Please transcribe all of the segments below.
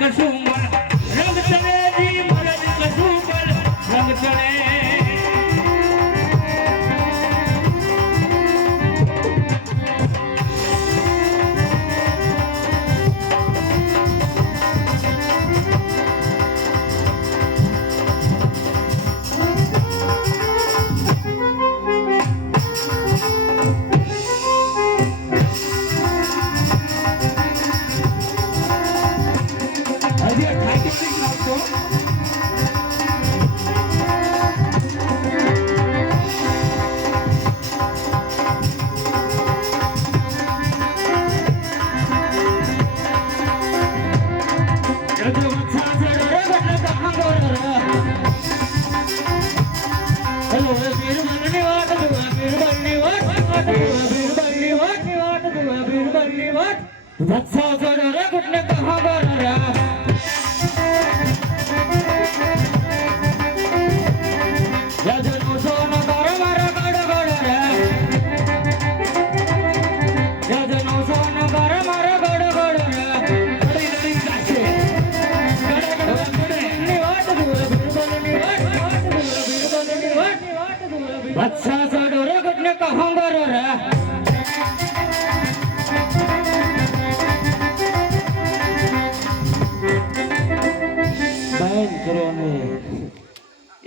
કશું મન રંગ ચડે જી મરદ કશું બલ રંગ ચડે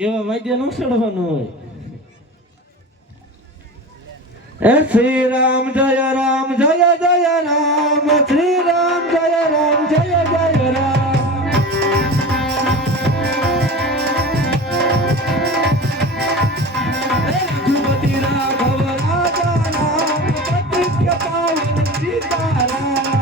એવા વાદ્ય નો ચડવાનું હોય એ શ્રી રામ જય રામ જય જય રામ શ્રી રામ જય રામ જય જય રામ રઘુપતિ રાઘવ રાજા રામ પતિત પાવન સીતારામ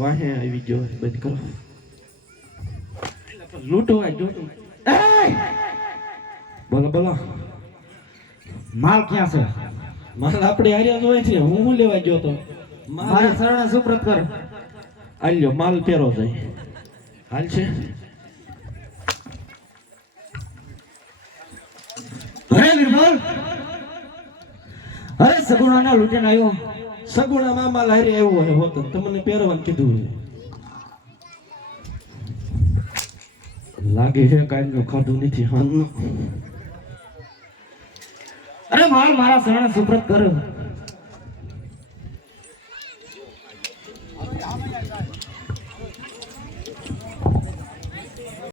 વાહે આવી ગયો બંધ કરો લૂંટવા જો બોલો બોલો માલ ક્યાં છે? માલ આપણે હાર્યા જોઈ છે હું લેવા ગયો તો મારે શરણે સુપ્રત કર. આલ્યો માલ પેરો જાય હાલ છે અરે નિર્મલ, અરે સગુણાના લૂંટીને આવ્યો. સગુણા મામા હારે આવ્યો હોય હોત તમને પહેરવાનું કીધું લાગે છે કાંઈ નું ખાધું નથી હાલનું. અરે માલ મારા શરણે સુપ્રત કર.